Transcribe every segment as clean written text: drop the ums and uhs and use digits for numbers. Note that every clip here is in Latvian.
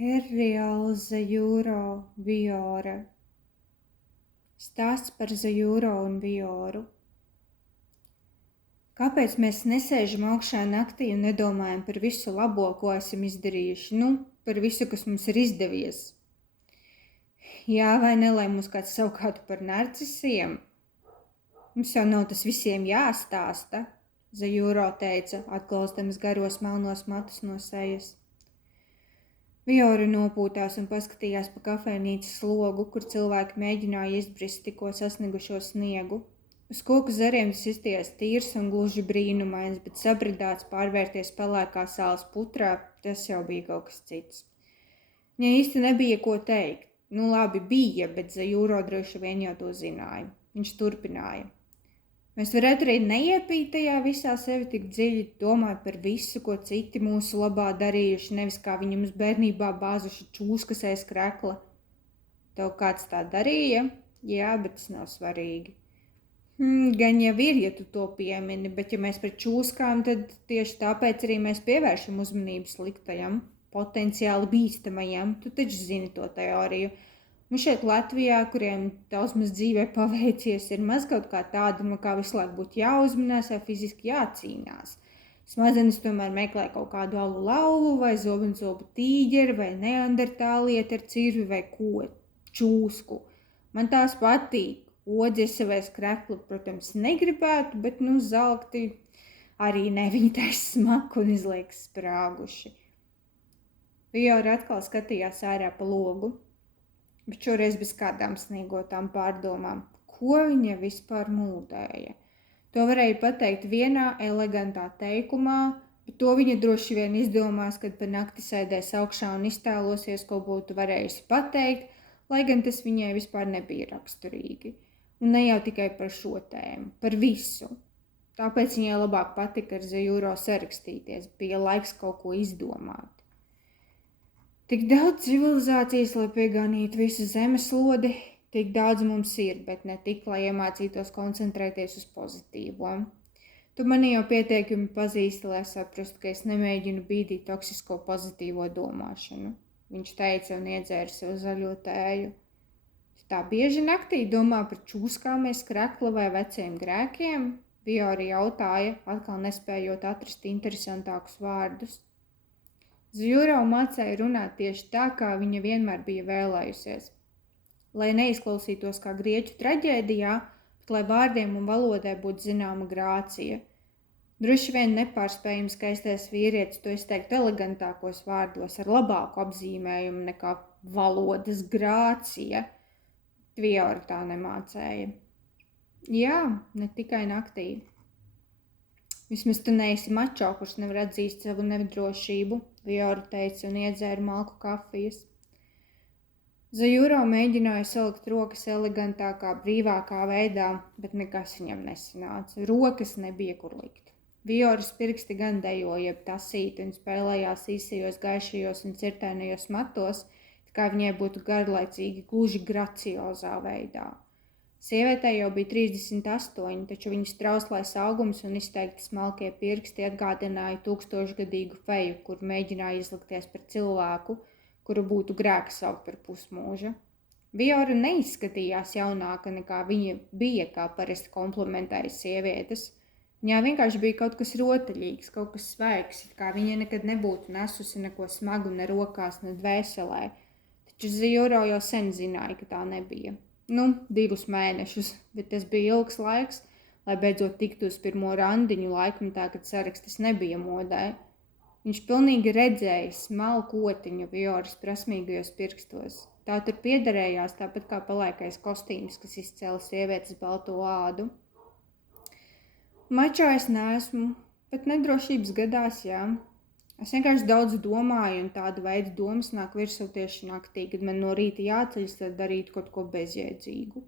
Herrial Zajūro Viora. Stāsts par Zajūro un Vioru. Kāpēc mēs nesēžam augšā naktī un nedomājam par visu labo, ko esam izdarījuši? Par visu, kas mums ir izdevies. Jā, vai ne, lai mums kāds saukātu par narcisiem? Mums jau nav tas visiem jāstāsta, Zajūro teica, atklausdams garos melnos matus no sejas. Viora nopūtās un paskatījās pa kafejnīcas logu, kur cilvēki mēģināja izbrist tikko sasniegušo sniegu. Uz koku zariem tas izties tīrs un gluži brīnumains, bet sabridāts pārvērties pelēkā sāls putrā, tas jau bija kaut kas cits. Viņai īsti nebija ko teikt. Labi bija, bet Zajūro droši vien jau to zināja. Viņš turpināja. Mēs varētu arī neiepīt tajā visā sevi tik dziļi, domāt par visu, ko citi mūsu labā darījuši, nevis kā viņi mums bērnībā bāzuši čūskas aiz krekla. Tev kāds tā darīja? Jā, bet tas nav svarīgi. Gan jau ir, ja tu to piemini, bet ja mēs par čūskām, tad tieši tāpēc arī mēs pievēršam uzmanību sliktajam, potenciāli bīstamajam. Tu taču zini to teoriju. Mums šeit Latvijā, kuriem daudz maz dzīvē paveicies, ir maz kaut kā tāda, no kā visu laiku būtu jāuzmanās vai fiziski jācīnās. Smadzenes tomēr meklē kaut kādu alu laulu vai zobenzobu tīģeri vai neandertālieti ar cirvi vai ko, čūsku. Man tās patīk. Odziese vai skreklu, protams, negribētu, bet zelkti arī ne, viņi taisa smaku un izliekas sprāguši. Viora atkal skatījās ārā pa logu. Bet šoreiz bez kādām sniegotām pārdomām. Ko viņa vispār mūdēja? To varēja pateikt vienā elegantā teikumā, bet to viņa droši vien izdomās, kad pa nakti sēdēs augšā un iztēlosies, ko būtu varējusi pateikt, lai gan tas viņai vispār nebija raksturīgi. Un ne jau tikai par šo tēmu, par visu. Tāpēc viņai labāk patika ar Zajūro sarakstīties, bija laiks kaut ko izdomāt. Tik daudz civilizācijas, lai piegānītu visu zemeslodi, tik daudz mums ir, bet ne tik, lai iemācītos koncentrēties uz pozitīvo. Tu mani jau pietiekami pazīsti, lai saprastu, ka es nemēģinu bīdīt toksisko pozitīvo domāšanu. Viņš teica un iedzēra sev zaļo tēju. Tā bieži naktī domā par čūskām aiz krekla vai veciem grēkiem? Viora jautāja, atkal nespējot atrast interesantākus vārdus. Zajūro mācēja runāt tieši tā, kā viņa vienmēr bija vēlējusies. Lai neizklausītos kā grieķu traģēdijā, bet lai vārdiem un valodai būtu zināma grācija. Droši vien nepārspējams skaistais vīrietis to izteikt elegantākos vārdos ar labāku apzīmējumu nekā valodas grācija. Viora tā nemācēja. Jā, ne tikai naktī. Vismaz tu neesi mačo, kurš nevar atzīst savu nedrošību, Viora teica un iedzēra malku kafijas. Zajūro mēģināja salikt rokas elegantākā, brīvākā veidā, bet nekas viņam nesanāca. Rokas nebija kur likt. Vioras pirksti gan dejoja, jeb tasīti un spēlējās īsajos gaišajos un cirtainajos matos, kā viņai būtu garlaicīgi, gluži graciozā veidā. Sievietei jau bija 38, taču viņas trauslais augums un izteikti smalkie pirksti atgādināja 1000-gadīgu feju, kur mēģināja izlikties par cilvēku, kuru būtu grēks saukt par pusmūža. Viora neizskatījās jaunāka nekā viņa bija, kā parasti komplimentēja sievietes. Viņā vienkārši bija kaut kas rotaļīgs, kaut kas svaigs, kā viņa nekad nebūtu nesusi neko smagu ne rokās, ne dvēselē. Taču Zajūro jau sen zināja, ka tā nebija. 2 mēnešus, bet tas bija ilgs laiks, lai beidzot tiktu uz pirmo randiņu laikmetā, kad sarakstis nebija modē. Viņš pilnīgi redzēja smalku otiņu Vioras prasmīgajos pirkstos. Tā tur piederējās tāpat kā pelēkais kostīms, kas izcēla sievietes balto ādu. Mačo es neesmu, bet nedrošības gadās, jā. Es vienkārši daudz domāju, un tāda veida domas nāk virsū tieši naktī, kad man no rīta jāceļas, lai darītu kaut ko bezjēdzīgu.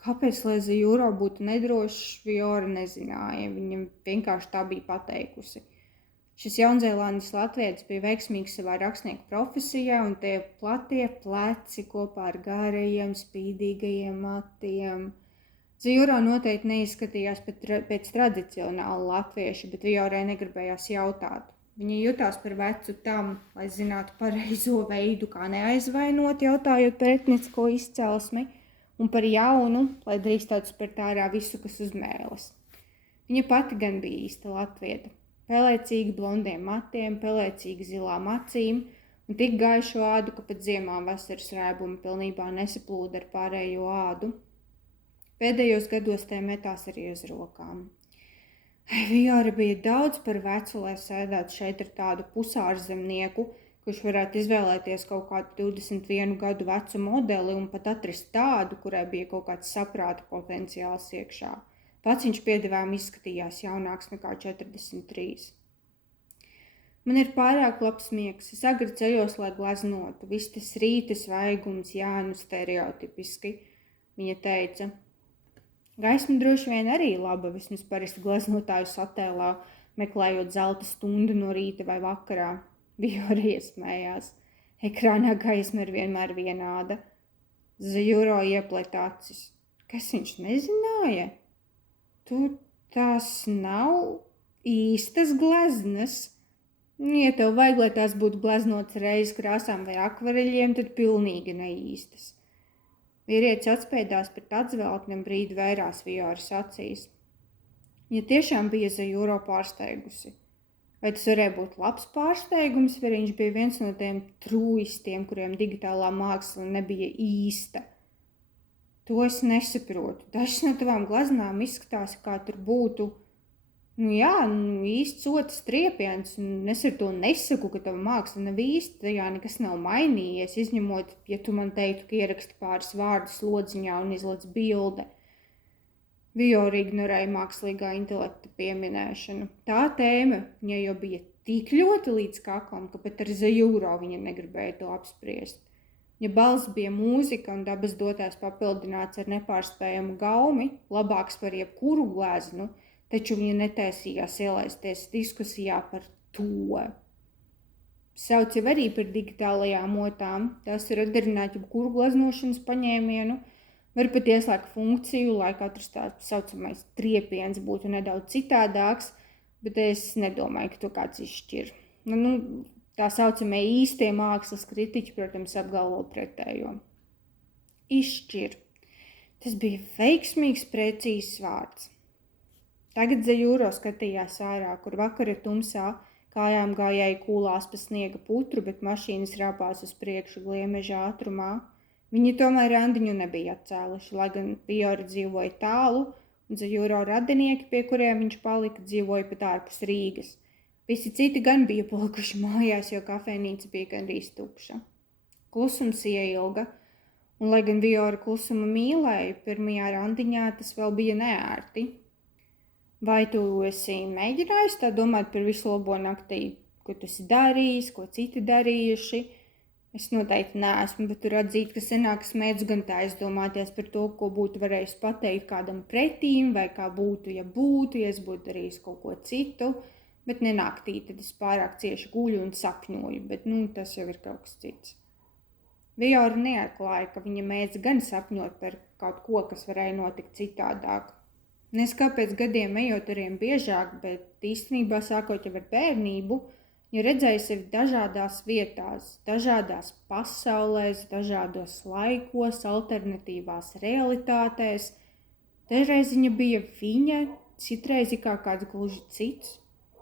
Kāpēc, lai Zajūro būtu nedrošs, Viora nezināja, viņa vienkārši tā bija pateikusi. Šis Jaunzēlandes latvietis bija veiksmīgs savā rakstnieku profesijā, un tie platie pleci kopā ar garajiem, spīdīgajiem matiem. Zajūro noteikti neizskatījās pēc tradicionāla latvieša, bet Viorai negribējās jautāt. Viņa jutās par vecu tam, lai zinātu pareizo veidu, kā neaizvainot, jautājot par etnisko izcelsmi, un par jaunu, lai drīkstētu spērt ārā visu, kas uz mēles. Viņa pati gan bija īsta latvieta, pelēcīgi blondiem matiem, pelēcīgi zilām acīm un tik gaišu ādu, ka pat ziemā vasaras rēbumi pilnībā nesaplūda ar pārējo ādu. Pēdējos gados tai metās arī uz rokām. Vijora bija daudz par vecu, lai sēdētu šeit ar tādu pusārzemnieku, kurš varētu izvēlēties kaut kādu 21 gadu vecu modeli un pat atrast tādu, kurai bija kaut kāds saprāta potenciāls iekšā. Pats viņš piedevām izskatījās jaunāks nekā 43. Man ir pārāk labs miegs, es agri ceļos, lai gleznotu, viss tas rīta svaigums, nu stereotipiski, viņa teica. Gaisma droši vien arī laba, vismaz parasti gleznotājus attēlā, meklējot zelta stundu no rīta vai vakarā. Vijora iesmējās. Ekrānā gaisma ir vienmēr vienāda. Zajuro ieplet acis. Kas viņš nezināja? Tās nav īstas gleznas. Ja tev vajag, lai tās būtu gleznotas reizes krāsām vai akvareļiem, tad pilnīgi neīstas. Vīrietis atspēdās pret atzveltni un brīdi vērās Vijoras acīs. Viņa tiešām bija Zajuro pārsteigusi. Vai tas varēja būt labs pārsteigums, vai viņš bija viens no tiem trūistiem, kuriem digitālā māksla nebija īsta? To es nesaprotu. Dažas no tavām gleznām izskatās, kā tur būtu īsts otrs triepiens, un es ar to nesaku, ka tava māksla nav īsta, tajā nekas nav mainījies, izņemot, ja tu man teiktu, ka ieraksti pāris vārdus lodziņā un izlec bilde. Vijora ignorēja mākslīgā intelekta pieminēšanu. Tā tēma viņai jau bija tik ļoti līdz kaklam, ka pat ar Zajuro viņa negribēja to apspriest. Viņa balss bija mūzika un dabas dotājs papildināts ar nepārspējamu gaumi, labāks par jebkuru gleznu, taču viņa netaisījās ielaisties diskusijā par to. Sauc jau arī par digitālajām otām, tās ir atdarināt jebkuru gleznošanas paņēmienu, var pat ieslēgt funkciju, lai katrs tāds saucamais triepiens būtu nedaudz citādāks, bet es nedomāju, ka to kāds izšķir. Tā saucamie īstie mākslas kritiķi, protams, apgalvo pretējo. Izšķir. Tas bija veiksmīgs, precīzs vārds. Tagad Zajuro skatījās ārā, kur vakara tumsā kājām gājēja kūlās pa sniega putru, bet mašīnas rāpās uz priekšu gliemeža ātrumā. Viņi tomēr randiņu nebija atcēluši, lai gan Vijora dzīvoja tālu, un Zajuro radinieki, pie kuriem viņš palika, dzīvoja pat ārpus Rīgas. Visi citi gan bija palikuši mājās, jo kafejnīca bija gandrīz tukša. Klusums ieilga, un lai gan Vijora klusumu mīlēja, pirmajā randiņā tas vēl bija neērti. Vai tu esi mēģinājis tā domāt par visu labo naktī, ko tu esi darījis, ko citi darījuši? Es noteikti neesmu, bet tur atzīt, ka senāk es mēdzu gan tā aizdomāties par to, ko būtu varējis pateikt kādam pretīm, vai kā būtu, ja es būtu darījis kaut ko citu, bet ne naktī, tad es pārāk cieši guļu un sapņoju, bet tas jau ir kaut kas cits. Vijora neatklāja, ka viņa mēdz gan sapņot par kaut ko, kas varēja notikt citādāk. Nes kāpēc gadiem ejot ariem biežāk, bet īstenībā sākot jau ar bērnību, jo redzēju sevi dažādās vietās, dažādās pasaulēs, dažādos laikos, alternatīvās realitātēs. Dažreiz viņa bija viņa, citreiz kā kāds gluži cits.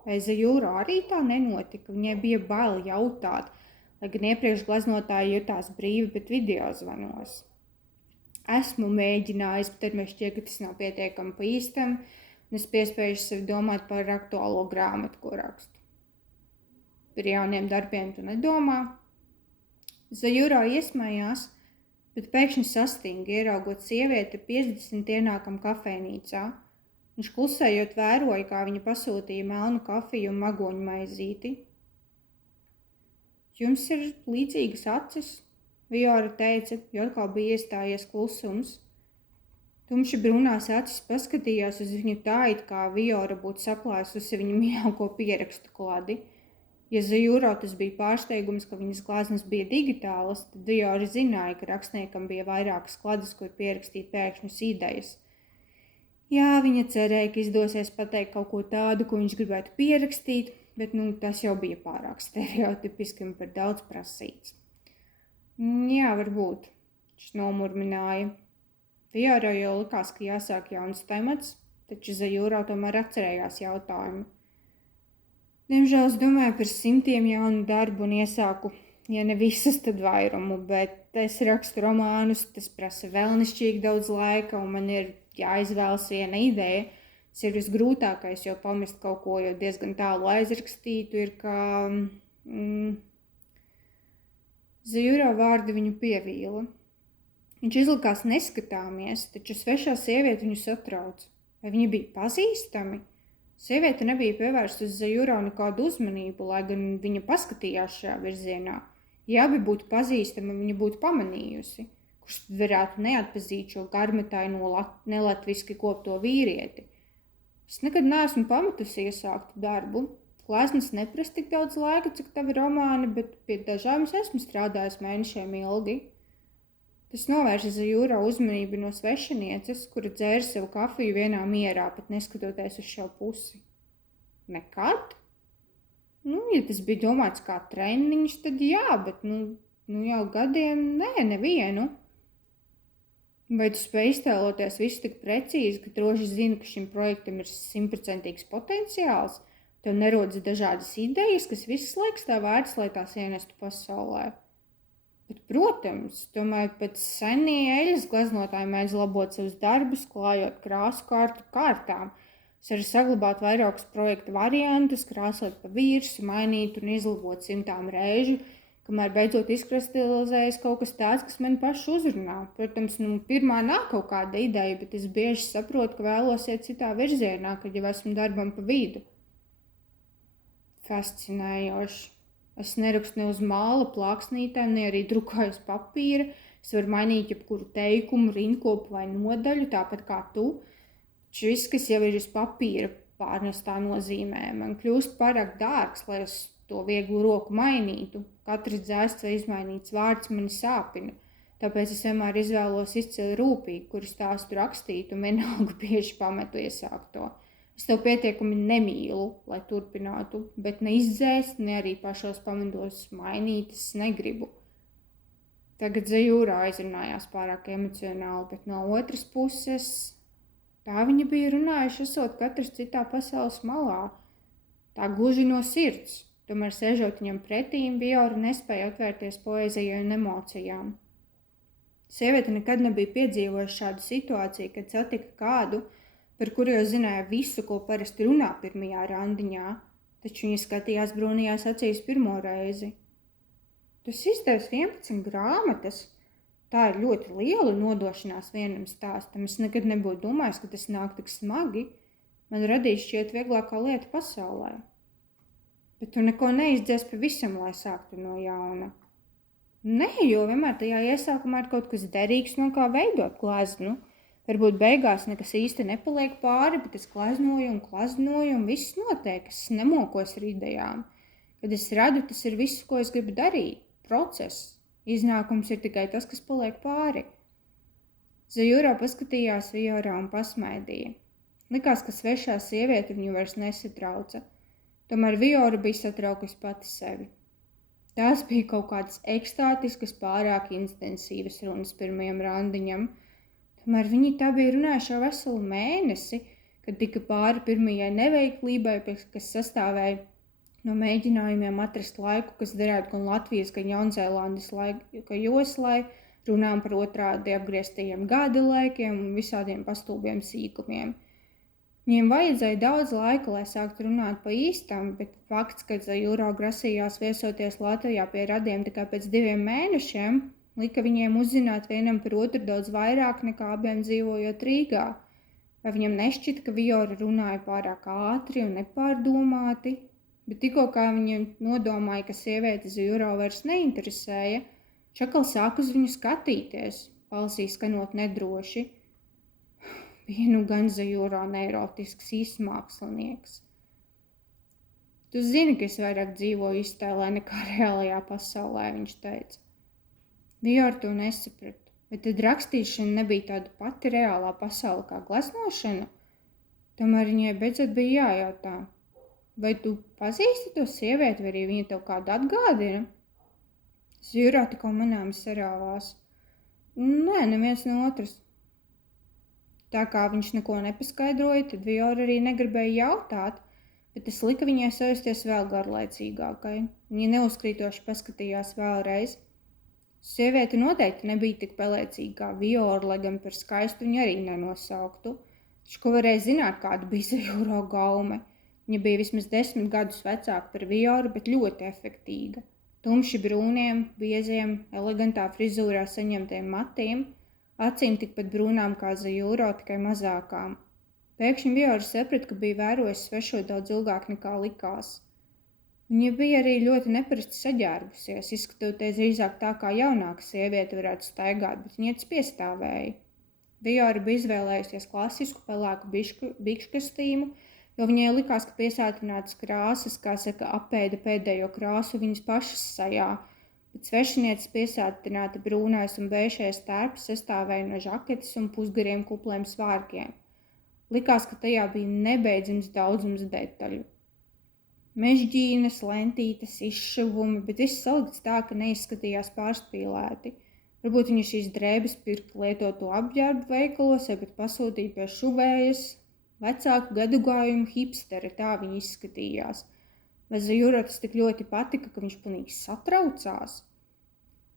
Vai Zajuro arī tā nenotika, viņai bija bail jautāt, lai gan iepriekš gleznotāji jutās brīvi, bet video zvanos. Esmu mēģinājis, bet tad man šķiet, ka tas nav pietiekami pa īstam, un es piespēju sevi domāt par aktuālo grāmatu, ko rakstu. Par jauniem darbiem tu nedomā. Zajuro iesmējās, bet pēkšņi sastinga, ieraugot sievieti 50 ienākam kafejnīcā. Viņš klusējot vēroja, kā viņa pasūtīja melnu kafiju un magoņu maizīti. Jums ir līdzīgas acis? Vijora teica, jo atkal bija iestājies klusums. Tumši brūnās acis paskatījās uz viņu tā, it kā Vijora būtu saplēsusi viņu mīļāko pierakstu kladi. Ja Zajuro tas bija pārsteigums, ka viņas gleznas bija digitālas, tad Vijora zināja, ka rakstniekam bija vairākas klades, kur pierakstīt pēkšņas idejas. Jā, viņa cerēja, ka izdosies pateikt kaut ko tādu, ko viņš gribētu pierakstīt, bet, tas jau bija pārāk stereotipiski un par daudz prasīts. Jā, varbūt, viņš nomurmināja. Viora jau likās, ka jāsāk jauns temats, taču Zajūrā tomēr atcerējās jautājumu. Diemžēl es domāju par 100 jaunu darbu un iesāku, ja ne visas, tad vairumu, bet es rakstu romānus, tas prasa vēlnišķīgi daudz laika un man ir jāizvēlas viena ideja. Tas ir visgrūtākais, jo pamest kaut ko, jo diezgan tālu aizrakstītu, ir kā... Zajūrā vārdi viņu pievīla. Viņš izlikās neskatāmies, taču svešā sieviete viņu satrauc. Vai viņi bija pazīstami? Sieviete nebija pievērsta uz Zajūrā nekādu uzmanību, lai gan viņa paskatījās šajā virzienā. Ja abi būtu pazīstami, viņa būtu pamanījusi, kurš varētu neatpazīt šo garmetaino nelatviski kopto vīrieti. Es nekad neesmu pametusi iesāktu darbu. Gleznas neprasa tik daudz laika, cik tavi romāni, bet pie dažām es esmu strādājis mēnešiem ilgi. Tas novērsa Zajūrā uzmanību no svešinieces, kura dzēra sev kafiju vienā mierā, pat neskatoties uz šo pusi. Nekad? Ja tas bija domāts kā treniņš, tad jā, bet jau gadiem nevienu. Vai tu spēj iztēloties visu tik precīzi, ka droši zini, ka šim projektam ir 100% potenciāls? Tev nerodas dažādas idejas, kas visas laiks tā vērts, lai tās ienestu pasaulē. Bet, protams, tomēr pēc senie eļas gleznotāji mēdz labot savus darbus, klājot krāsu kārtu kārtām. Es varu saglabāt vairākus projektu variantus, krāsot pa virsu, mainīt un izlabot 100 reižu, kamēr beidzot izkristalizējas kaut kas tāds, kas mani pašu uzrunā. Protams, pirmā nāk kaut kāda ideja, bet es bieži saprotu, ka vēlos iet citā virzienā, kad jau esmu darbam pa vidu. Fascinējoši. Es nerakstu ne uz māla plāksnītēm, ne arī drukāju uz papīra. Es varu mainīt jebkuru teikumu, rindkopu vai nodaļu, tāpat kā tu. Viss, kas jau ir uz papīra pārnestā nozīmē, man kļūst pārāk dārgs, lai es to vieglu roku mainītu. Katrs dzēsts vai izmainīts vārds mani sāpina. Tāpēc es vienmēr izvēlos izcili rūpīgi, kuru stāstu rakstīt un vienalga bieži pametu iesākto. Es tev pietiekami nemīlu, lai turpinātu, bet ne izdzēst, ne arī pašos pamatos mainīt es negribu. Tagad Zajūrā aizrunājās pārāk emocionāli, bet no otras puses, tā viņa bija runājuši, esot katrs citā pasaules malā. Tā gluži no sirds, tomēr sēžot viņam pretīm, Viora nespēja atvērties poēzijai un emocijām. Sieviete nekad nebija piedzīvojusi šādu situāciju, kad satika kādu, par kuru jau zināja visu, ko parasti runā pirmajā randiņā, taču viņa skatījās brūnījās acīs pirmo reizi. Tas izdevis 11 grāmatas. Tā ir ļoti liela nodošanās vienam stāstam. Es nekad nebūtu domājis, ka tas nāk tik smagi. Man radīs šķiet vieglākā lieta pasaulē. Bet tu neko neizdzēs pavisam, lai sāktu no jauna. Nē, jo vienmēr tajā iesākumā ir kaut kas derīgs, no kā veidot gleznu. Varbūt beigās nekas īsti nepaliek pāri, bet es gleznoju un viss notiek. Es nemokos ar idejām. Kad es radu, tas ir viss, ko es gribu darīt. Process. Iznākums ir tikai tas, kas paliek pāri. Zajūrā paskatījās Viorā un pasmaidīja. Likās, ka svešā sieviete viņu vairs nesatrauca. Tomēr Viora bija satraukusi pati sevi. Tās bija kaut kādas ekstātiskas, pārāk intensīvas runas pirmajam randiņam. Tomēr viņi tā bija runājuši jau veselu mēnesi, kad tika pāri pirmajai neveiklībai, kas sastāvēja no mēģinājumiem atrast laiku, kas derētu gan Latvijas, gan Jaunzēlandes laika joslai, runām par otrādi apgrieztajiem gada laikiem un visādiem pastulbiem sīkumiem. Viņiem vajadzēja daudz laika, lai sāktu runāt pa īstam, bet fakts, ka Zajūrā grasījās viesoties Latvijā pie radiem tikai pēc 2 mēnešiem, lika viņiem uzzināt vienam par otru daudz vairāk nekā abiem dzīvojot Rīgā. Vai viņam nešķita, ka Viora runāja pārāk ātri un nepārdomāti, bet tikko kā viņa nodomāja, ka sieviete Zajūrā vairs neinteresēja, čakal sāk uz viņu skatīties, balsī skanot nedroši. Bija gan Zajūrā neirotisks īsmākslinieks. Tu zini, ka es vairāk dzīvoju iztēlē nekā reālajā pasaulē, viņš teica. Viora to nesaprata, bet tad rakstīšana nebija tāda pati reālā pasaule kā gleznošana. Tomēr viņai beidzot bija jājautā. vai tu pazīsti to sievieti, vai arī viņa tev kādu atgādina? Zjurā tikko manāmi sarāvās. Nē, neviens no otras. Tā kā viņš neko nepaskaidroja, tad Viora arī negribēja jautāt, bet tas lika viņai sajusties vēl garlaicīgākai. Viņa neuzkrītoši paskatījās vēlreiz. Sieviete noteikti nebija tik pelēcīga kā Viora, lai gan par skaistu viņu arī nenosauktu. Taču, ko varēja zināt, kāda bija Zajūro gaume. Viņa bija vismaz 10 gadus vecāka par Vioru, bet ļoti efektīga. Tumši brūniem, bieziem, elegantā frizūrā saņemtiem matiem, acīm tikpat brūnām kā Zajūro, tikai mazākām. Pēkšņi Viora saprata, ka bija vērojis svešo daudz ilgāk nekā likās. Viņa bija arī ļoti neparasti saģērbusies, izskatoties drīzāk tā, kā jaunāka sieviete varētu staigāt, bet viņa piestāvēja. Viora bija izvēlējusies klasisku pelēku bikškastīmu, jo viņai likās, ka piesātinātas krāsas, kā saka, apēda pēdējo krāsu viņas pašas sajā, bet svešinieces piesātināta brūnais un beišais tērps sastāvēja no žaketes un pusgariem kupliem svārkiem. Likās, ka tajā bija nebeidzams daudzums detaļu. Mežģīnes, lentītes, izšuvumi, bet viss salikts tā, ka neizskatījās pārspīlēti. Varbūt viņa šīs drēbes pirka lietoto apģērbu veikalos, vai pat pasūtīja pie šuvējas, vecāku gadagājumu hipsteri, tā viņa izskatījās. Vai Zajūro tas tik ļoti patika, ka viņš pilnīgi satraucās?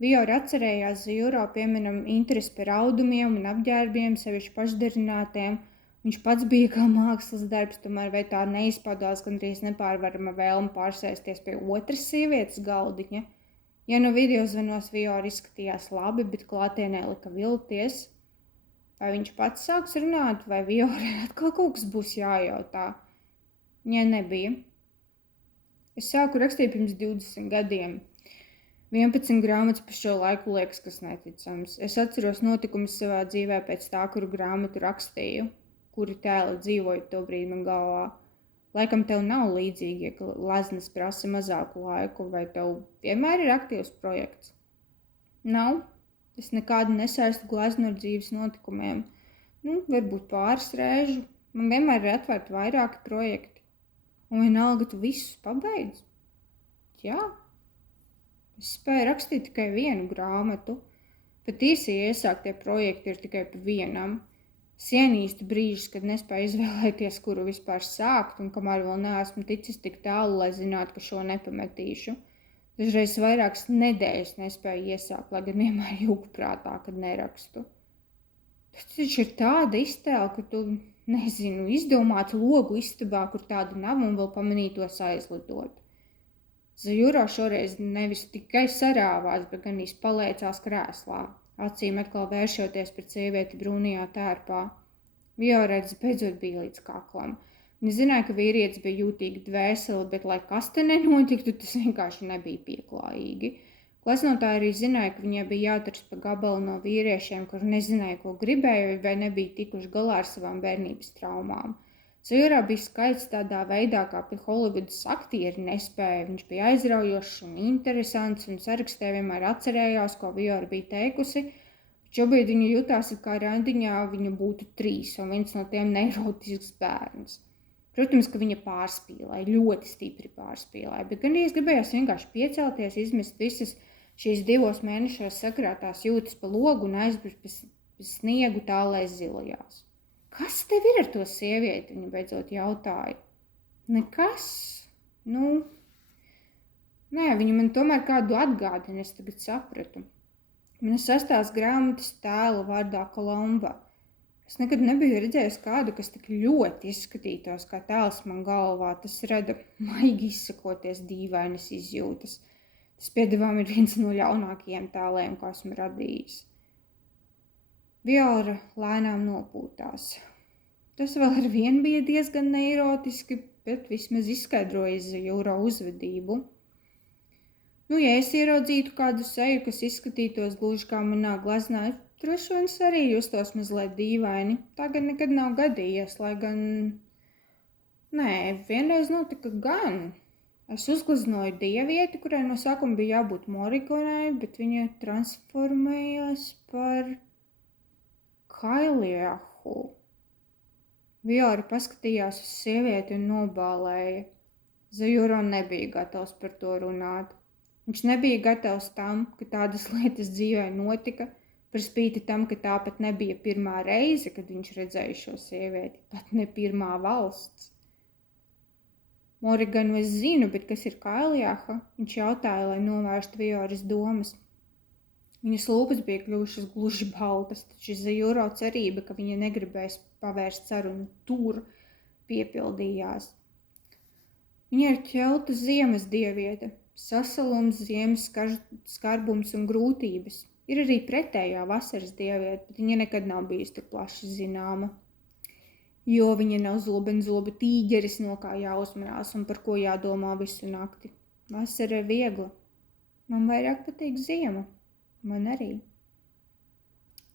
Viora atcerējās Zajūro pieminam interesi par audumiem un apģērbiem, sevišķi pašdarinātiem. Viņš pats bija kā mākslas darbs, tomēr vai tā neizpaudās gandrīz nepārvarama vēlme pārsēsties pie otras sievietes galdiņa. Ja no videozvanos Viora izskatījās labi, bet klātienē lika vilties, vai viņš pats sāks runāt, vai Viorai atkal kaut kas būs jājautā. Viņai nebija. Es sāku rakstīt pirms 20 gadiem. 11 grāmatas pa šo laiku liekas, kas neticams. Es atceros notikumus savā dzīvē pēc tā, kuru grāmatu rakstīju. Kuri tēli dzīvoja to brīdi man galvā. Laikam tev nav līdzīgi, ja gleznas prasa mazāku laiku, vai tev vienmēr ir aktīvs projekts? Nav. Es nekādu nesaistu gleznu ar dzīves notikumiem. Varbūt pāris reižu. Man vienmēr ir atvērti vairāki projekti. Un vienalga tu visus pabeidz? Jā. Es spēju rakstīt tikai vienu grāmatu. Pat īsi iesāktie projekti ir tikai pa vienam. Es ienīstu brīžus, kad nespēju izvēlēties, kuru vispār sākt, un kamēr vēl neesmu ticis tik tālu, lai zinātu, ka šo nepametīšu. Dažreiz vairākas nedēļas nespēju iesākt, lai gan vienmēr jūku prātā, kad nerakstu. Tas taču ir tāda iztēle, ka tu, izdomāt logu istabā, kur tāda nav, un vēl pamanītos aizlidot. Zajūro šoreiz nevis tikai sarāvās, bet gan paliecās krēslā. Acīm atkal vēršoties pret sievieti brūnajā tērpā. Viorai tas beidzot bija līdz kaklam. Viņa zināja, ka vīrietis bija jūtīga dvēseli, bet, lai kas te nenotiktu, tas vienkārši nebija pieklājīgi. Gleznotāja arī zināja, ka viņai bija jāturas pa gabalu no vīriešiem, kuri nezināja, ko gribēja, vai nebija tikuši galā ar savām bērnības traumām. Zajūrā bija skaists tādā veidā, kā pie Holivudas aktieri nespēja. Viņš bija aizraujošs un interesants, un sarakstē vienmēr atcerējās, ko Viora bija teikusi. Šobrīd viņa jutās, kā randiņā viņa būtu 3, un viens no tiem neirotisks bērns. Protams, ka viņa pārspīlēja, ļoti stipri pārspīlēja, bet gan gribējās vienkārši piecelties, izmest visas šīs 2 mēnešos sakrātās jūtas pa logu un aizbrist pa sniegu tālēs zilajās. Kas tev ir ar to sievieti? Viņa beidzot jautāja. Nekas. Nē, viņa man tomēr kādu atgādina, es tagad sapratu. Mana 6. grāmatas tēla vārdā Kolomba. Es nekad nebiju redzējis kādu, kas tik ļoti izskatītos kā tēls man galvā. Tas rada maigi izsakoties dīvainas izjūtas. Tas piedevām ir viens no ļaunākajiem tēliem, ko esmu radījis. Viora lēnām nopūtās. Tas vēl ar vienu bija diezgan neirotiski, bet vismaz izskaidroja Zajūro uzvedību. Ja es ieraudzītu kādu seju, kas izskatītos gluži kā manā gleznā, droši vien arī justos mazliet dīvaini. Tā gan nekad nav gadījies, lai gan... Nē, vienreiz notika gan. Es uzgleznoju dievieti, kurai no sākuma bija jābūt Morigonai, bet viņa transformējās par... Kailiahu. Viora paskatījās uz sievieti un nobālēja. Zajuro nebija gatavs par to runāt. Viņš nebija gatavs tam, ka tādas lietas dzīvē notika, par spīti tam, ka tā pat nebija pirmā reize, kad viņš redzēja šo sievieti, pat ne pirmā valsts. Moriganu es zinu, bet kas ir Kailjaha? Viņš jautāja, lai novērstu Vioras domas. Viņas lūpas bija kļuvušas gluži baltas, taču Zajuro cerība, ka viņa negribēs pavērst sarunu tur, piepildījās. Viņa ir ķeltu ziemas dieviete, sasalums, ziemas skarbums un grūtības. Ir arī pretējā vasaras dieviete, bet viņa nekad nav bijusi tik plaši zināma. Jo viņa nav zobenzoba tīģeris, no kā jāuzmanās un par ko jādomā visu nakti. Vasara ir viegla. Man vairāk patīk ziema. Man arī.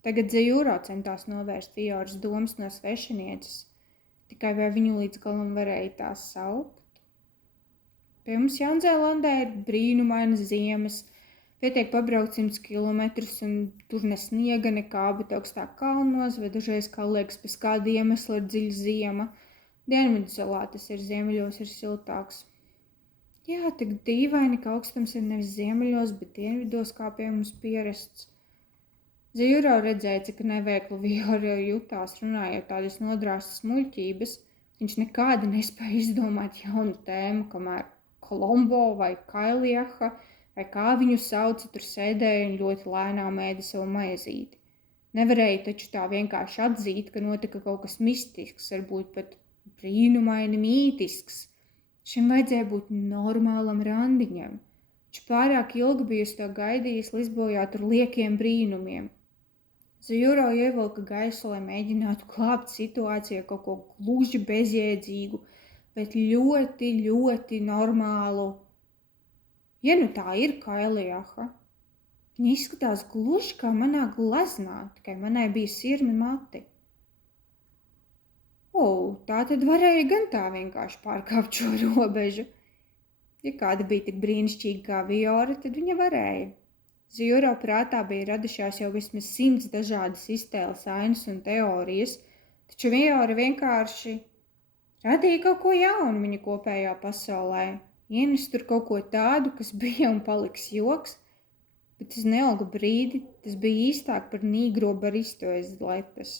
Tagad Zajuro centās novērst Vioras domas no svešinieces, tikai vai viņu līdz galam varēja tās saukt? Pie mums Jaunzēlandē ir brīnumainas ziemas, pietiek pabraukt 100 kilometrus un tur ne sniega nekā, bet augstāk kalnos, vai dažreiz, kā liekas, pēc kāda iemesla ir dziļa ziema. Dienvidu salā tas ir, ziemeļos ir siltāks. Jā, tik dīvaini, ka augstums ir nevis ziemeļos, bet dienvidos kā pie mums pierasts. Zajuro redzēja, cik neveiklu Viora jutās runājot tādas nodrāstas muļķības. Viņš nekādi nespēja izdomāt jaunu tēmu, kamēr Kolombo vai Kailjaha, vai kā viņu sauca, tur sēdēja un ļoti lēnām ēda savu maizīti. Nevarēja taču tā vienkārši atzīt, ka notika kaut kas mistisks, varbūt pat brīnumaini mītisks. Šim vajadzēja būt normālam randiņam. Viņš pārāk ilgi bijusi to gaidījis, Lisbojā tur liekiem brīnumiem. Zajuro ievilka gaisu, lai mēģinātu glābt situācijā kaut ko gluži bezjēdzīgu, bet ļoti, ļoti normālu. Ja nu tā ir Kailjaha, viņa izskatās gluži kā manā gleznā, tikai manai bija sirmi mati. Tā tad varēja gan tā vienkārši pārkāpt šo robežu. Ja kāda bija tik brīnišķīga kā Viora, tad viņa varēja. Zajuro prātā bija radušās jau vismaz 100 dažādas iztēles, ainas un teorijas, taču Viora vienkārši radīja kaut ko jaunu viņa kopējā pasaulē. Ienes tur kaut ko tādu, kas bija un paliks joks, bet uz neilgu brīdi tas bija īstāk par nīgro baristo aiz letes.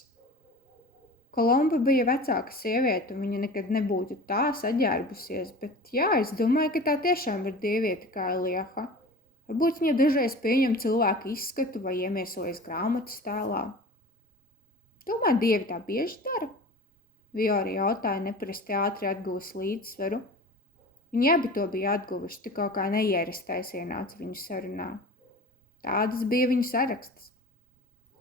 Kolomba bija vecāka sieviete, un viņa nekad nebūtu tā saģērbusies, bet jā, es domāju, ka tā tiešām ir dieviete Kailjaha. Varbūt viņa dažreiz pieņem cilvēku izskatu vai iemiesojas grāmatas tēlā. Domāju, dievi tā bieži dara? Viora jautāja, neparasti ātri atguvis līdzsvaru. Viņi abi to bija atguvuši, tik kaut kā neieristais ienāca viņu sarunā. Tādas bija viņu saraksts.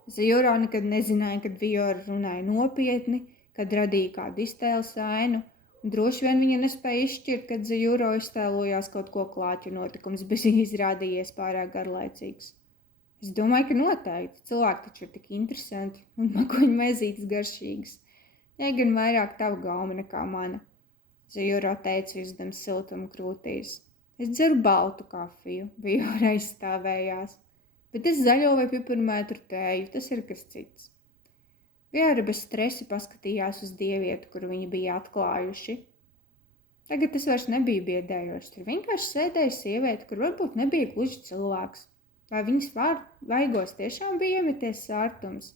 Zajuro nekad nezināja, kad Viora runāja nopietni, kad radīja kādu iztēles ainu, un droši vien viņa nespēja izšķirt, kad Zajuro iztēlojās kaut ko klāķu notikums, bez izrādījies pārāk garlaicīgs. Es domāju, ka noteikti. Cilvēki taču ir tik interesanti un makoņu maizītes garšīgas. Ja gan vairāk tava gauma nekā mana. Zajuro teica, izdams siltumu krūtīs. Es dzeru baltu kafiju, Viora izstāvējās. Bet es zaļo vai pipirmētru tēju, tas ir kas cits. Viora bez stresa paskatījās uz dievietu, kuru viņi bija atklājuši. Tagad tas vairs nebija biedējoši, tur vienkārši sēdēja sieviete, kur varbūt nebija gluži cilvēks. Vai viņas vaigos tiešām bija iemeties sārtums?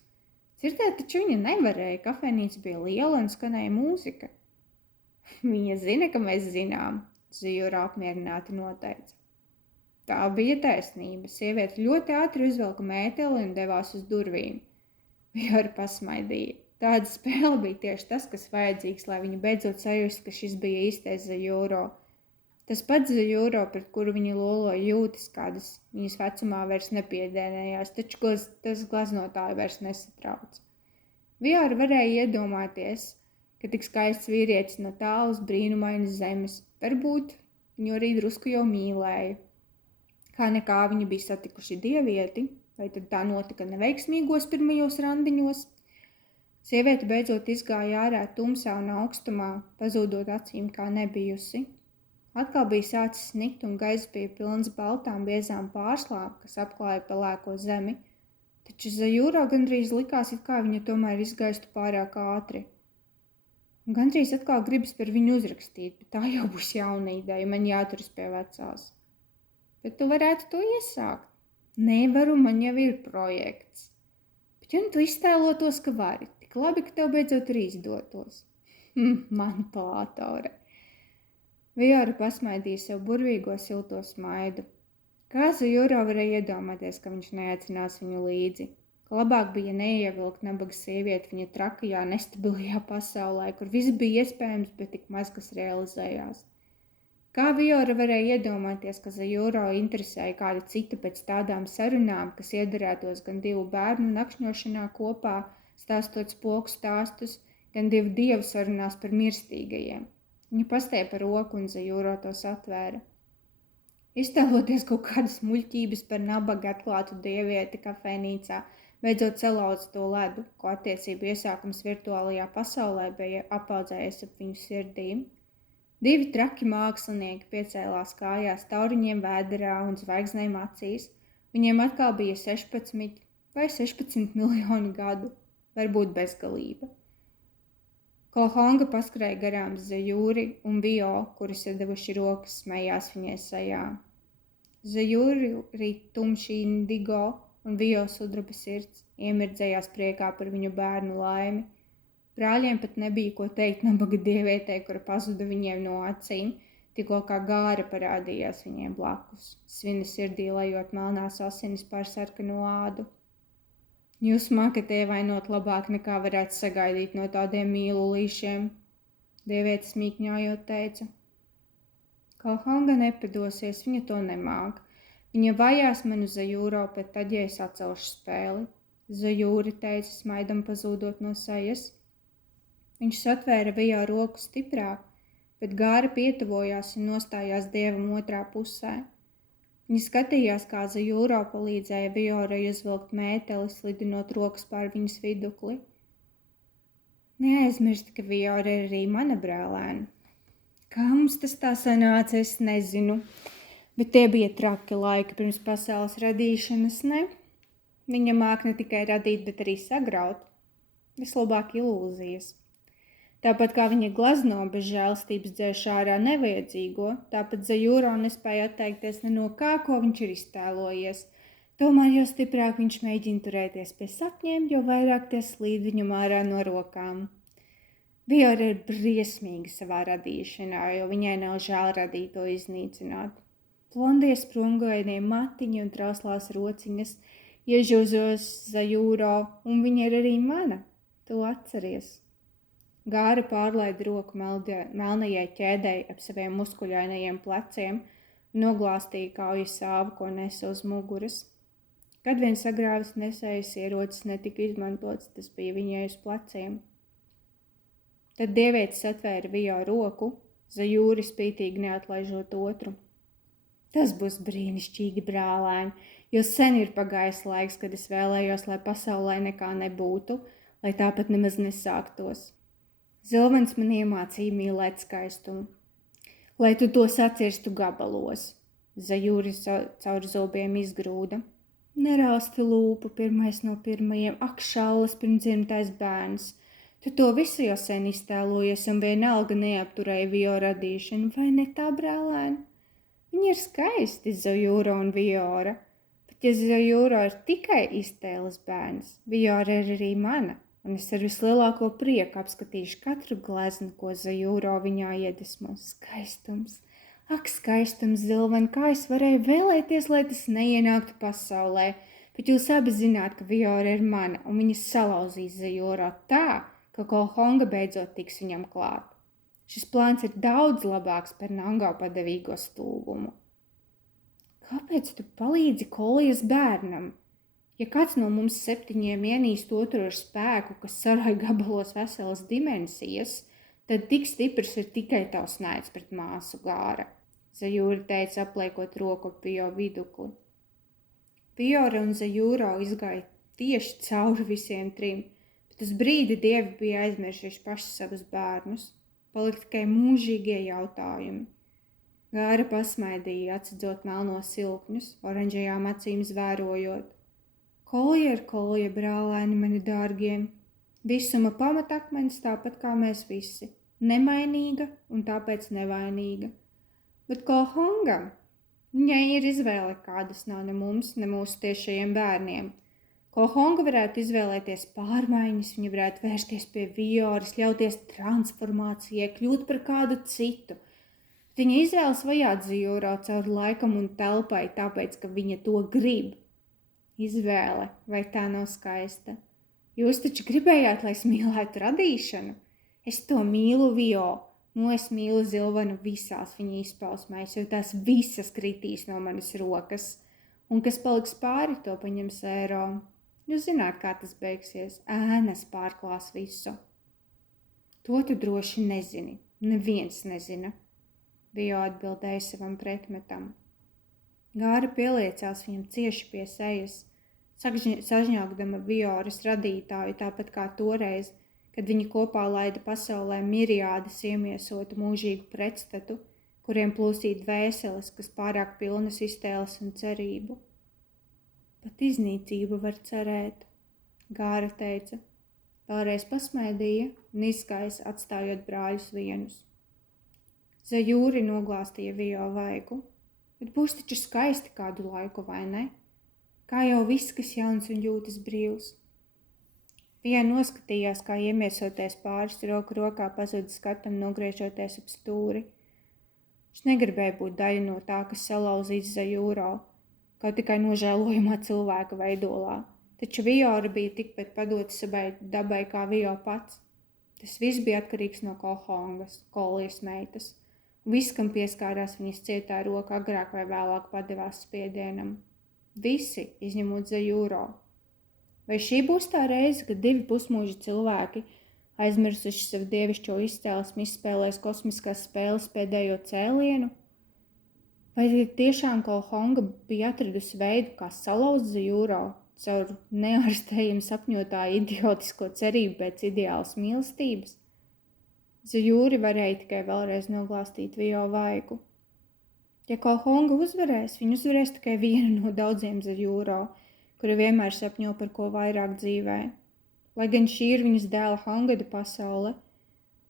Dzirdēt taču viņa nevarēja, kafejnīca bija liela un skanēja mūzika. Viņa zina, ka mēs zinām, Zajuro apmierināti noteica. Tā bija taisnība. Sieviete ļoti ātri uzvelka mēteli un devās uz durvīm. Viora pasmaidīja. Tāda spēle bija tieši tas, kas vajadzīgs, lai viņa beidzot sajust, ka šis bija īstais Zajuro. Tas pats Zajuro, pret kuru viņa loloja jūtas, kādas viņas vecumā vairs nepiedēnējās, taču tas gleznotāju vairs nesatrauc. Viora varēja iedomāties, ka tik skaists vīrietis no tālas brīnumainas zemes, varbūt viņu arī drusku jau mīlēja. Kā nekā viņi bija satikuši dievieti, vai tad tā notika neveiksmīgos pirmajos randiņos. Sieviete beidzot izgāja ārā tumsā un augstumā, pazūdot acīm kā nebijusi. Atkal bija sācis snikt un gaiss bija pilns baltām biezām pārslām, kas apklāja pelēko zemi, taču Zajuro gandrīz likās, it kā viņa tomēr izgaistu pārāk ātri. Un gandrīz atkal gribas par viņu uzrakstīt, bet tā jau būs jauna ideja, man jāturas pie vecās. Bet tu varētu to iesākt. Nevaru, man jau ir projekts. Bet ja tu iztēlotos, ka vari, tik labi, ka tev beidzot arī izdotos. Manipulātore. Viora pasmaidīja sev burvīgo silto smaidu. Kā Zajūro varēja iedomāties, ka viņš neaicinās viņu līdzi? Ka labāk bija neievilkt nabaga sievieti viņa trakajā, nestabilajā pasaulē, kur viss bija iespējams, bet tik maz kas realizējās. Kā Viora varēja iedomāties, ka Zajūro interesēja kāda cita pēc tādām sarunām, kas iederētos gan divu bērnu nakšņošanā kopā, stāstot spoku stāstus, gan divu dievu sarunās par mirstīgajiem. Viņa pastēja par roku un Zajūro tos atvēra. Iztēloties kaut kādas muļķības par nabaga atklātu dievieti kafejnīcā, beidzot salauza to ledu, ko attiecību iesākums virtuālajā pasaulē bija apaudzējies ap viņu sirdīm. Divi traki mākslinieki piecēlās kājās tauriņiem vēderā un zvaigznēm acīs. Viņiem atkal bija 16 vai 16 miljoni gadu, varbūt bezgalība. Kolhonga paskrēja garām Zajūri un Vio, kuri sadevuši rokas, smējās viņai sajā. Zajūri tumši indigo un Vio sudraba sirds iemirdzējās priekā par viņu bērnu laimi. Brāļiem pat nebija ko teikt nabaga dievietei, kura pazuda viņiem no acīm, tikko kā gāra parādījās viņiem blakus, svina sirdī lejot melnās asinis pār sarkano ādu. Jūs mākat ievainot labāk nekā varētu sagaidīt no tādiem mīlulīšiem, dieviete smīkņājot teica. Kolhonga nepadosies, viņa to nemāk. Viņa vajās manu Zajūro, bet tad, ja es atcelšu spēli. Zajūri teica, smaidam pazūdot no sejas. Viņš satvēra Vijā roku stiprāk, bet gāra pietuvojās un nostājās dievam otrā pusē. Viņa skatījās, kā Zajūro palīdzēja Viorai uzvilkt mēteli, slidinot rokas pār viņas vidukli. Neaizmirst, ka Viora ir arī mana brālēna. Kā mums tas tā sanāca, es nezinu, bet tie bija traki laiki pirms pasaules radīšanas, ne? Viņa māk ne tikai radīt, bet arī sagraut. Vislabāk ilūzijas. Tāpat kā viņa glazno bez žēlstības dzēš ārā nevajadzīgo, tāpat Zajūro nespēja atteikties ne no kā, ko viņš ir iztēlojies. Tomēr jo stiprāk viņš mēģina turēties pie sapņiem, jo vairāk tie slīd viņam ārā no rokām. Viora ir briesmīga savā radīšanā, jo viņai nav žēl radīto iznīcināt. Blondie sprungainie matiņi un trauslās rociņas iežūzos Zajūro, un viņa ir arī mana. To atceries. Gāra pārlaida roku melnajai ķēdei ap saviem muskuļainajiem pleciem un noglāstīja kauju sāvu, ko nesa uz muguras. Kad vien sagrāvis nesējas ierocis netika izmantots, tas bija viņai uz pleciem. Tad dievietis atvēra Vio roku, Zajūri spītīgi neatlaižot otru. Tas būs brīnišķīgi, brālēni, jo sen ir pagājis laiks, kad es vēlējos, lai pasaulē nekā nebūtu, lai tāpat nemaz nesāktos. Zilvens man iemācīja mīlēt skaistumu, lai tu to sacirstu gabalos. Zajūri caur zobiem izgrūda. Nerausti lūpu pirmais no pirmajiem, ak šallas pirmdzimtais bērns. Tu to visu jau sen iztēlojies un vienalga neapturēja Vio radīšanu, vai ne tā, brālēni? Viņi ir skaisti, Zajūra un Viora, bet ja Zajūra ir tikai iztēles bērns, Viora ir arī mana. Un es ar vislielāko prieku apskatīšu katru gleznu, ko Zajūro viņā iedvesmo. Skaistums, ak skaistums, Zilven, kā es varēju vēlēties, lai tas neienāktu pasaulē, bet jūs abi zināt, ka Viora ir mana, un viņa salauzīs Zajūro tā, ka Kolhonga beidzot tiks viņam klāt. Šis plāns ir daudz labāks par Nango padevīgo stulbumu. Kāpēc tu palīdzi Kolijas bērnam? Ja kāds no mums 7 ienīst otru ar spēku, kas sarauj gabalos veselas dimensijas, tad tik stiprs ir tikai tavs naids pret māsu Gāra, Zajūri teica, apliekot roku ap Vio vidukli. Viora un Zajūro izgāja tieši cauri visiem trim, bet uz brīdi dievi bija aizmirsuši paši savus bērnus, palika tikai mūžīgie jautājumi. Gāra pasmaidīja, atsedzot melnos silkņus, oranžajām acīm zvērojot. Kolja ir kolja, brālēni mani dārgie. Visuma pamatakmenis tāpat kā mēs visi. Nemainīga un tāpēc nevainīga. Bet Kohongam, viņai ir izvēle, kādas nav ne mums, ne mūsu tiešajiem bērniem. Kohonga varētu izvēlēties pārmaiņas, viņa varētu vērsties pie Vioras, ļauties transformācijai, kļūt par kādu citu. Viņa izvēlas vajāt Zajūro caur laikam un telpai, tāpēc, ka viņa to grib. Izvēle, vai tā nav skaista? Jūs taču gribējāt, lai es mīlētu radīšanu? Es to mīlu, Vio. Es mīlu Zilvanu visās viņa izpausmēs, jo tās visas kritīs no manas rokas. Un kas paliks pāri, to paņems Ēro. Jūs zināt, kā tas beigsies. Ēnas pārklās visu. To tu droši nezini. Neviens nezina. Vio atbildēja savam pretmetam. Gāra pieliecās viņam cieši pie sejas, sažņaugdama Vioras radītāju, tāpat kā toreiz, kad viņi kopā laida pasaulē miriādas iemiesotu mūžīgu pretstatu, kuriem plūsīt dvēseles, kas pārāk pilnas iztēles un cerību. Pat iznīcība var cerēt, Gāra teica. Vēlreiz pasmaidīja un izskais, atstājot brāļus vienus. Zajūri noglāstīja Vio vaigu, bet būs taču skaisti kādu laiku, vai ne? Kā jau viss, kas jauns un jūtas brīvs. Vio noskatījās, kā iemiesoties pāris roku rokā pazuda skatam, nogriežoties ap stūri. Viņš negribēja būt daļa no tā, kas salauzīs Zajūro, kaut tikai nožēlojumā cilvēka veidolā. Taču Viora bija tikpat padota savai dabai kā Vio pats. Tas viss bija atkarīgs no Kohongas, Kolijas meitas. Viss, kam pieskārās viņas cietā roka, agrāk vai vēlāk padevās spiedienam. Visi, izņemot Zajūro. Vai šī būs tā reize, kad divi pusmūži cilvēki, aizmirsuši savu dievišķo izcēlesmi, izspēlēs kosmiskās spēles pēdējo cēlienu? Vai tiešām Kohonga bija atradusi veidu, kā salauzt Zajūro caur neārstējumu sapņotāju idiotisko cerību pēc ideālas mīlestības? Zajūri varēja tikai vēlreiz noglāstīt Vio vaigu. Ja Kohonga uzvarēs, viņa uzvarēs tikai vienu no daudziem Zajūro, kuri vienmēr sapņo par ko vairāk dzīvē. Lai gan šī ir viņas dēla Hangada pasaule,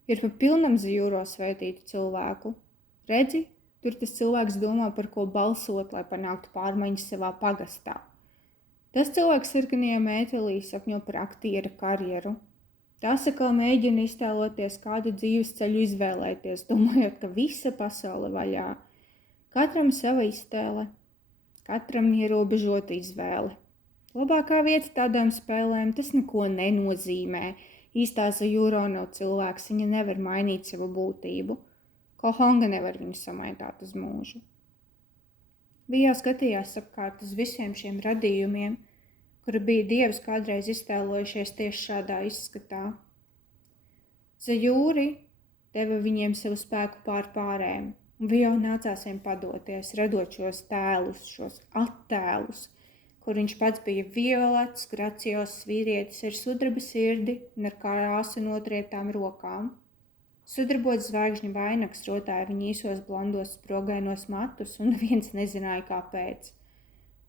ir pa pilnam Zajūro svētītu cilvēku. Redzi, tur tas cilvēks domā, par ko balsot, lai panāktu pārmaiņas savā pagastā. Tas cilvēks sarkanajā mētelī sapņo par aktiera karjeru. Tas atkal mēģina iztēloties, kādu dzīves ceļu izvēlēties, domājot, ka visa pasaule vaļā. Katram sava iztēle, katram ierobežota izvēle. Labākā vieta tādām spēlēm tas neko nenozīmē. Īstā Zajūro nav cilvēks, viņa nevar mainīt savu būtību. Kohonga nevar viņu samaitāt uz mūžu. Vio skatījās apkārt uz visiem šiem radījumiem, kura bija dievis kādreiz iztēlojušies tieši šādā izskatā. Zajūri deva viņiem savu spēku pār pārējiem, un Vio nācās viņiem padoties, radot šos tēlus, šos attēlus, kur viņš pats bija violets, gracios vīrietis ar sudraba sirdi un ar krāsu notrietām rokām. Sudrabots zvaigžņu vainags rotāja viņa īsos blondos sprogainos matus, un neviens nezināja, kāpēc.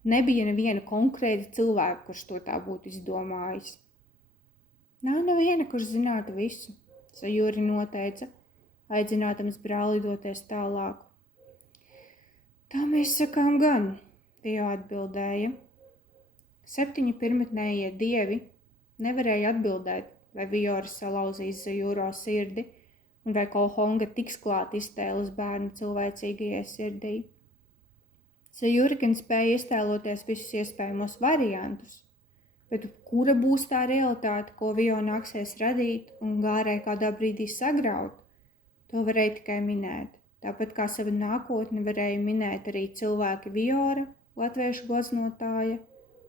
Nebija neviena konkrēta cilvēka, kurš to tā būtu izdomājis. Nav neviena, kurš zinātu visu, Zajūri noteica, aicinātams brāli doties tālāk. Tā mēs sakām gan, Vio atbildēja. 7 pirmotnējie dievi nevarēja atbildēt, vai Viora salauzīs Zajūro sirdi, un vai Kohonga tiks klāt iztēles bērnu cilvēcīgajai sirdī. Zajūri gan spēja iztēloties visus iespējamos variantus, bet kura būs tā realitāte, ko Vio nāksies radīt un Gārai kādā brīdī sagraut, to varēja tikai minēt. Tāpat kā savu nākotni varēja minēt arī cilvēki Viora, latviešu gleznotāja,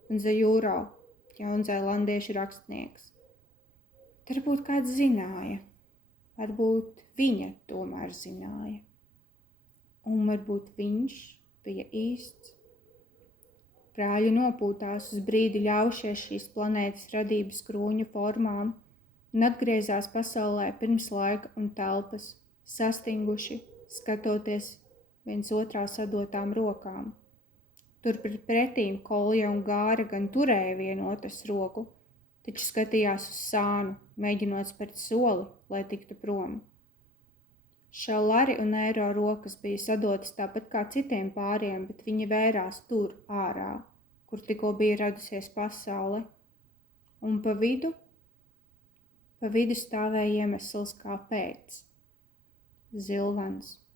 un Zajūro, jaunzēlandiešu rakstnieks. Varbūt kāds zināja, varbūt viņa tomēr zināja, un varbūt viņš bija īsts. Brāļi nopūtās uz brīdi ļaušies šīs planētas radības krūņu formām un atgriezās pasaulē pirms laika un telpas, sastinguši, skatoties viens otrā sadotām rokām. Tur pretīm Kolja un Gāra gan turēja vienotras roku, taču skatījās uz sānu, mēģinot spērt soli, lai tiktu prom. Šalari un Eiro rokas bija sadotas tāpat kā citiem pāriem, bet viņi vērās tur ārā, kur tikko bija radusies pasaule, un pa vidu stāvēja iemesls kāpēc – Zilvans.